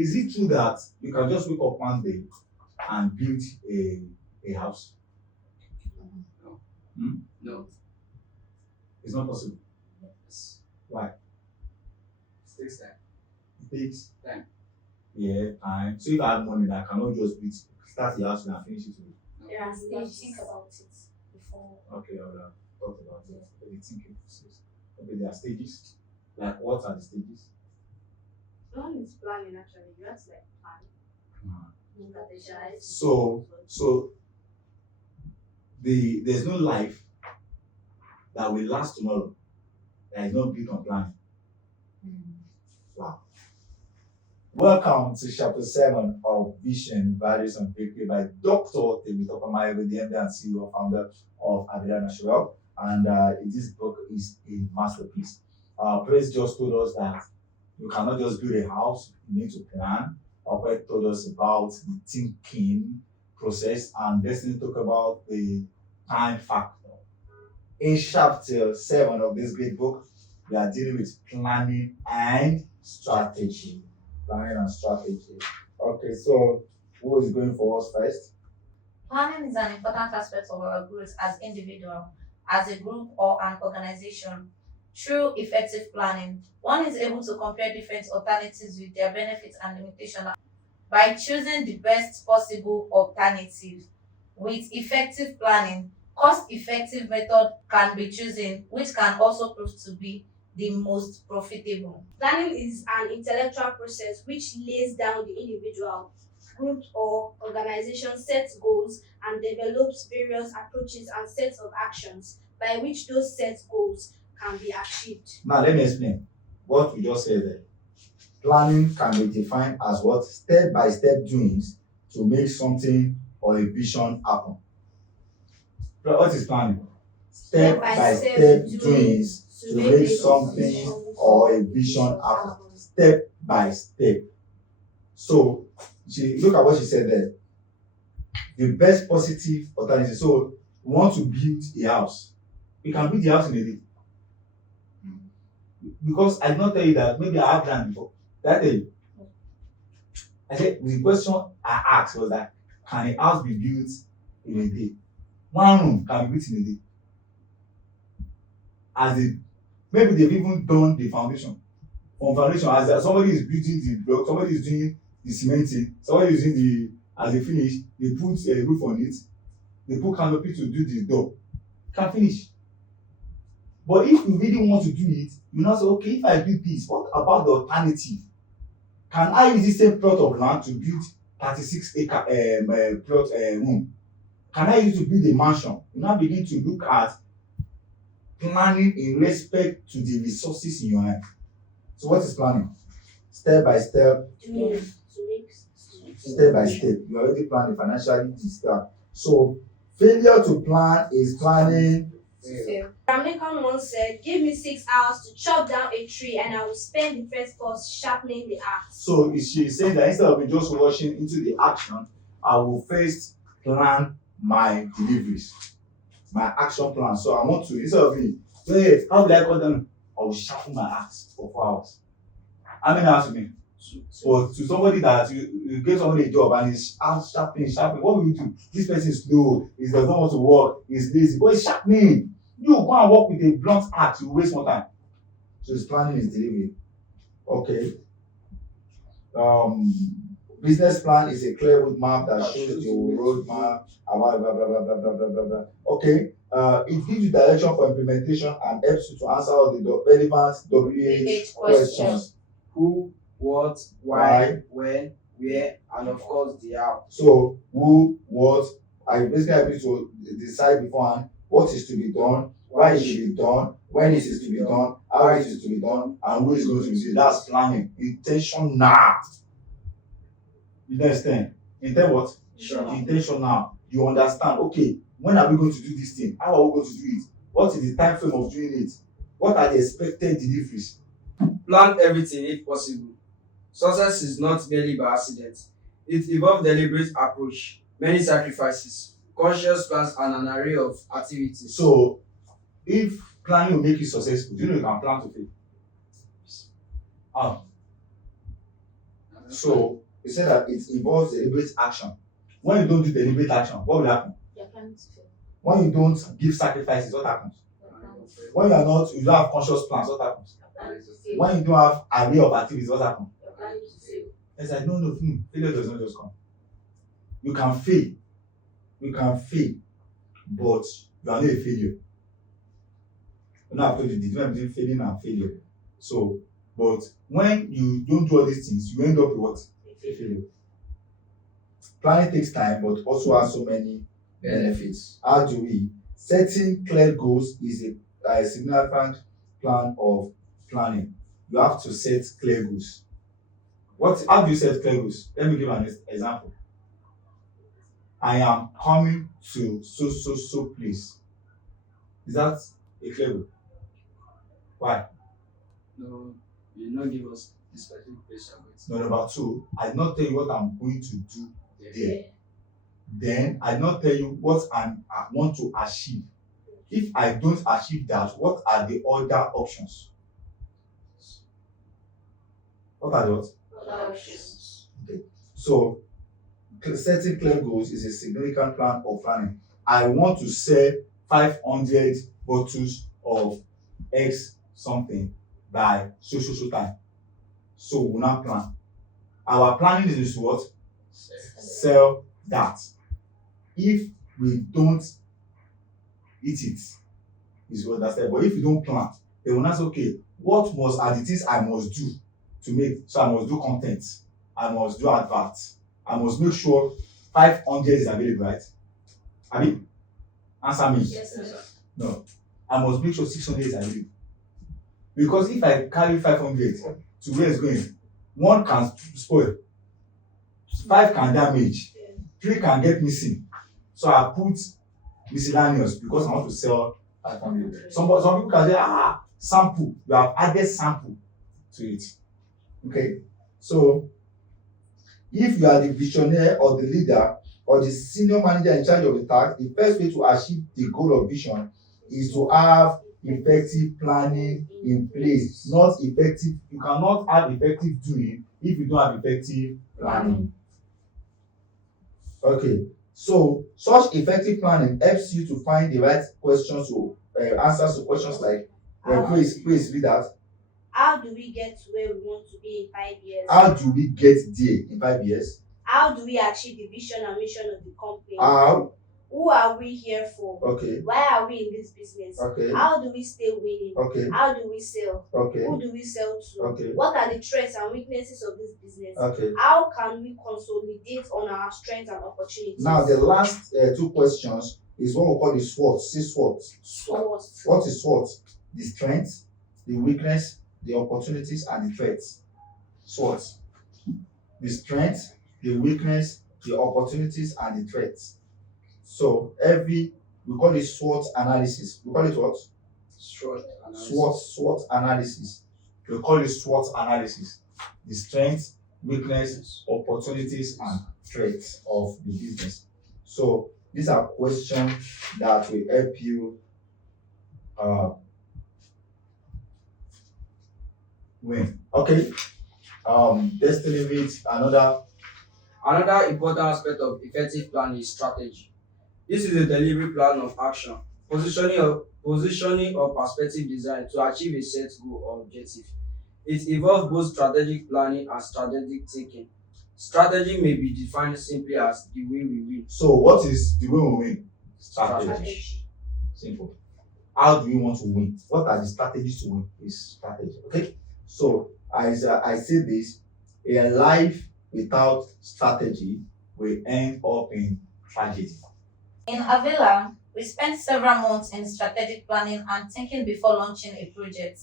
is it true that you can just wake up one day and build a house? No. Hmm? No. It's not possible. Yes. Why? It takes time. It takes Time. Yeah, time. So if I have money, I cannot just build, start the house and finish it. There are You have to stages think about it before. Okay, I will have thought about it. But the thinking process. Okay, there are stages. Like what are the stages? One is planning actually. You have to like plan, strategize. So there's no life that will last tomorrow that is not built on planning. Wow. Welcome to chapter 7 of Vision, Values, and Victory by Dr. Temitope Mayowe, the MD and CEO founder of Avida Natural. And this book is a masterpiece. Praise just told us that you cannot just build a house, you need to plan. Opet told us about the thinking process, and Destiny talked about the time factor. In chapter 7 of this great book, we are dealing with planning and strategy. Planning and strategy. Okay, so who is going for us first? Planning is an important aspect of our growth as individual, as a group, or an organization. Through effective planning, one is able to compare different alternatives with their benefits and limitations by choosing the best possible alternative. With effective planning, cost-effective method can be chosen, which can also prove to be the most profitable. Planning is an intellectual process which lays down the individual, group, or organization sets goals and develops various approaches and sets of actions by which those set goals can be achieved. Now let me explain what we just said there. Planning can be defined as what step-by-step doings to make something or a vision happen. What is planning? Step-by-step doings to make something or a vision happen. Step by step. So look at what she said there. The best positive alternative. So we want to build a house. We can build the house in a day. Because I did not tell you that maybe I have land before. That day, I said the question I asked was that can a house be built in a day? One room can be built in a day. Maybe they've even done the foundation. On foundation, as somebody is building the block, somebody is doing the cementing, somebody is doing as they finish, they put a roof on it, they put canopy to do the door. Can finish. But if you really want to do it, you now say, okay, if I do this, what about the alternative? Can I use the same plot of land to build 36-acre plot room? Can I use it to build a mansion? You now begin to look at planning in respect to the resources in your hand. So what is planning? Step by step. Step by step. You already planned financially this step. So failure to plan is planning. Abraham Lincoln once said, "Give me 6 hours to chop down a tree, and I will spend the first 4 sharpening the axe." So she is saying that instead of me just rushing into the action, I will first plan my deliveries, my action plan. So I want to, instead of me, hey, how will I cut down? I will sharpen my axe for 4 hours. How many hours to me? But to somebody that you give somebody a job and he's sharpening, what will you do? This person is slow, he does not want to work, he's lazy, but he's sharpening. You go and work with a blunt axe, you waste more time. So his planning is delivery. Okay. Business plan is a clear roadmap that shows the roadmap. Blah, blah, blah, blah, blah, blah, blah, blah. Okay. It gives you direction for implementation and helps you to answer all the relevant WH questions. Who, what, why, when, where, and of course the how. So who, what, I basically have to decide beforehand what is to be done, why it should be done, when it is to be done, how it is to be done, and who is going to be it. That's planning. Intentional. You understand? Intent what? Sure. Intentional. You understand, okay, when are we going to do this thing? How are we going to do it? What is the time frame of doing it? What are the expected deliveries? Plan everything if possible. Success is not merely by accident. It involves deliberate approach, many sacrifices, conscious plans, and an array of activities. So, if planning will make you successful, do you know you can plan to fail? How? So we said that it involves deliberate action. When you don't do deliberate action, what will happen? You're planning to fail. When you don't give sacrifices, what happens? You're planning to fail. When you don't have conscious plans, what happens? You're planning to fail. When you don't have array of activities, what happens? You're planning to fail. It's like, no, failure does not just come. You can fail, but you are not a failure. You know, I've told you the difference between failing and failure. So, but when you don't do all these things, you end up with what? A failure. Planning takes time, but also has so many benefits. How do we? Setting clear goals is a significant plan of planning. You have to set clear goals. How do you set clear goals? Let me give an example. I am coming to so place. Is that a clear goal? Why? No, you did not give us the specific place you're No, number two, I did not tell you what I'm going to do going. there. Then I did not tell you what I want to achieve. If I don't achieve that, what are the other options? What are the what? Other options. Okay. So setting clear goals is a significant plan of planning. I want to sell 500 bottles of X something by so time. So we now plan. Our planning is to what? Sell that. If we don't eat it, is what that's said. But if you don't plan, they will not say, okay, what are the things I must do to make? So I must do content, I must do adverts, I must make sure 500 is available, right? I mean, answer me. Yes, sir. No, I must make sure 600 is available. Because if I carry 500 to where it's going, one can spoil, 5 can damage, 3 can get missing. So I put miscellaneous because I want to sell 500. Some people can say, sample. You have added sample to it. Okay. So if you are the visionary or the leader or the senior manager in charge of the task, the first way to achieve the goal of vision is to have effective planning in place. Not effective. You cannot have effective doing if you don't have effective planning. Okay. So such effective planning helps you to find the right questions to answers to questions like please read that. How do we get to where we want to be in 5 years? How do we get there in 5 years? How do we achieve the vision and mission of the company? How? Who are we here for? Okay. Why are we in this business? Okay. How do we stay winning? Okay. How do we sell? Okay. Who do we sell to? Okay. What are the strengths and weaknesses of this business? Okay. How can we consolidate on our strengths and opportunities? Now the last 2 questions is what we call the SWOT. See SWOT. SWOT. What is SWOT? The strength, the weakness, the opportunities, and the threats. SWOT. The strength, the weakness, the opportunities, and the threats. So we call it SWOT analysis. We call it what? SWOT analysis. We call it SWOT analysis. The strength, weakness, opportunities, and threats of the business. So these are questions that will help you win. Okay. Let's leave it Another important aspect of effective planning is strategy. This is a deliberate plan of action, positioning or perspective design to achieve a set goal or objective. It involves both strategic planning and strategic thinking. Strategy may be defined simply as the way we win. So what is the way we win? Strategy. Strategy. Simple. How do we want to win? What are the strategies to win? Is strategy. Okay. So as I say this, a life without strategy will end up in tragedy. In Avila, we spent several months in strategic planning and thinking before launching a project.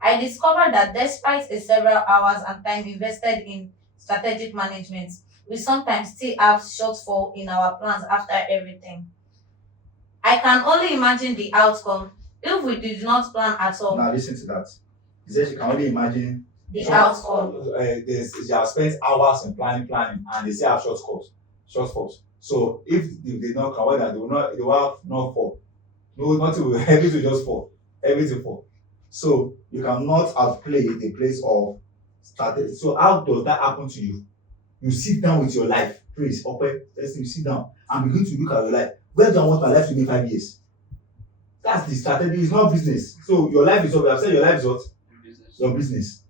I discovered that despite the several hours and time invested in strategic management, we sometimes still have shortfall in our plans after everything. I can only imagine the outcome if we did not plan at all. Now listen to that. He says you can only imagine The outcome. they have spent hours in planning, and they still have shortfalls. So if they not come, well, they will have not fall. No, nothing will everything will just fall. Everything fall. So you cannot outplay the place of strategy. So how does that happen to you? You sit down with your life, praise, okay, let's say you sit down and begin to look at your life. Where do I want my life to be in 5 years? That's the strategy. It's not business. So your life is what we have said. Your life is what? Business. Your business.